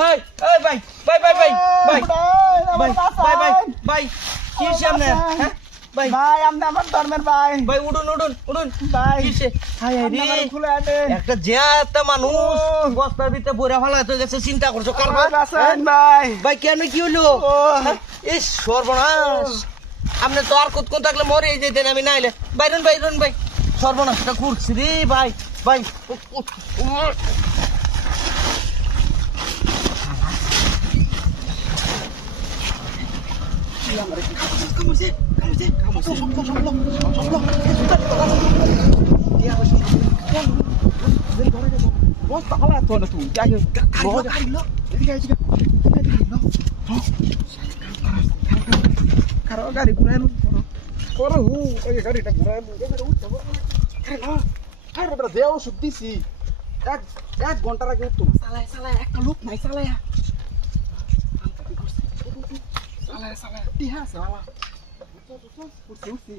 এই এই ভাই ভাই ভাই ভাই ভাই ভাই ভাই ভাই ভাই কি সামনে হ্যাঁ ভাই ভাই আমরা আমার ধর্মের ভাই ভাই উড়ুন উড়ুন উড়ুন ভাই কিসে হাই হাই খুলে আটে একটা জ্যাতা মানুষ বস্তার ভিতরে বইরা ফালাই হয়ে গেছে চিন্তা করছ কার ভাই ভাই ভাই কেন কি হলো এই সর্বনাশ আপনি তো আর কোন থাকলে মরে যেতেন আমি নাইলে বাইরন বাইরন ভাই সর্বনাশটা করছি রে ভাই ভাই Bos tak kalah tuan tu. Jangan kalau kalau. Jadi kayak juga. Karo gari gunain. Koro hu, gari gunain. Karo berarti aku sudah sih. এক এক ঘণ্টার আগে উঠতো না চালায়, একটা লোক নাই, চালায়। চালায় চালায়। টিহা চালা উঠছি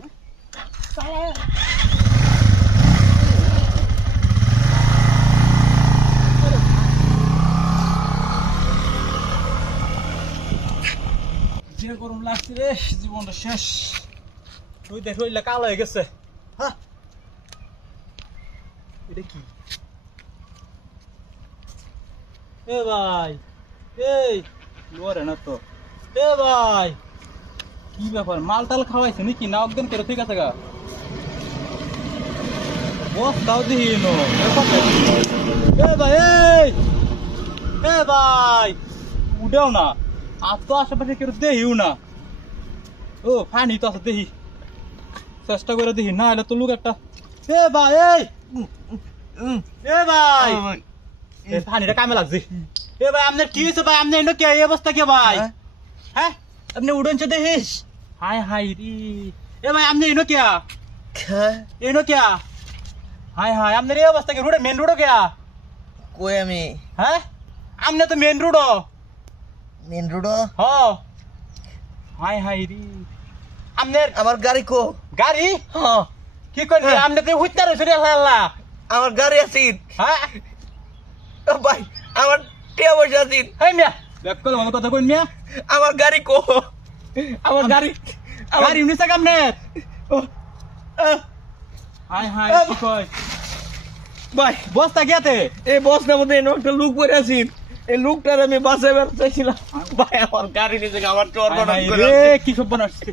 যে গরম লাগছে রে, জীবনটা শেষ। তুই দেখ রইলে কালো হয়ে গেছে। হ্যাঁ এটা কি? এ ভাই এই। লোয়ারে না তো। এ ভাই। কি ব্যাপার মাল টাল খাওয়াইছে নাকি? না অজ্ঞান করে ঠিক আছে গা। বস দাও দিহি নো এ ভাই এই। এ ভাই। উঠেও না। আর তো আশেপাশে কেউ দেহিও না। ও ফানি তো আছে দেহি চেষ্টা করে দেখি না এলে তো লোক একটা। এ ভাই এই। এ ভাই। এ কামে লাগছে। এ ভাই আপনার কি হয়েছে ভাই? আপনি এনে কে? এই অবস্থা কে ভাই? হ্যাঁ? হ্যাঁ? আপনি উড়নছে দেখিস হাই হাই রি। এ ভাই আপনি এনো কে? এনো কে? হাই হাই আপনার এই অবস্থা কে? রোডে মেন রোডও কে? কই আমি? হ্যাঁ? আপনি তো মেন রোডও মেন হ। হাই হাই রি। আপনার আমার গাড়ি কো? গাড়ি? হ্যাঁ। কি করবি? আপনি তো হুইতার হয়েছে রে আল্লাহ আমার গাড়ি আছে হ্যাঁ? মিয়া বেকল মনে কথা কই মিয়া। আমার গাড়ি কো। আমার গাড়ি আমার উনিছে কামনে। হাই হাই কি কই ভাই বস্তা গেতে এই বসটার মধ্যে এনে একটা লুক পরে আছি। এই লুকটার আমি বাসে বের ভাই আমার গাড়ি নিচে আমার চর হাই কি সব বানাচ্ছে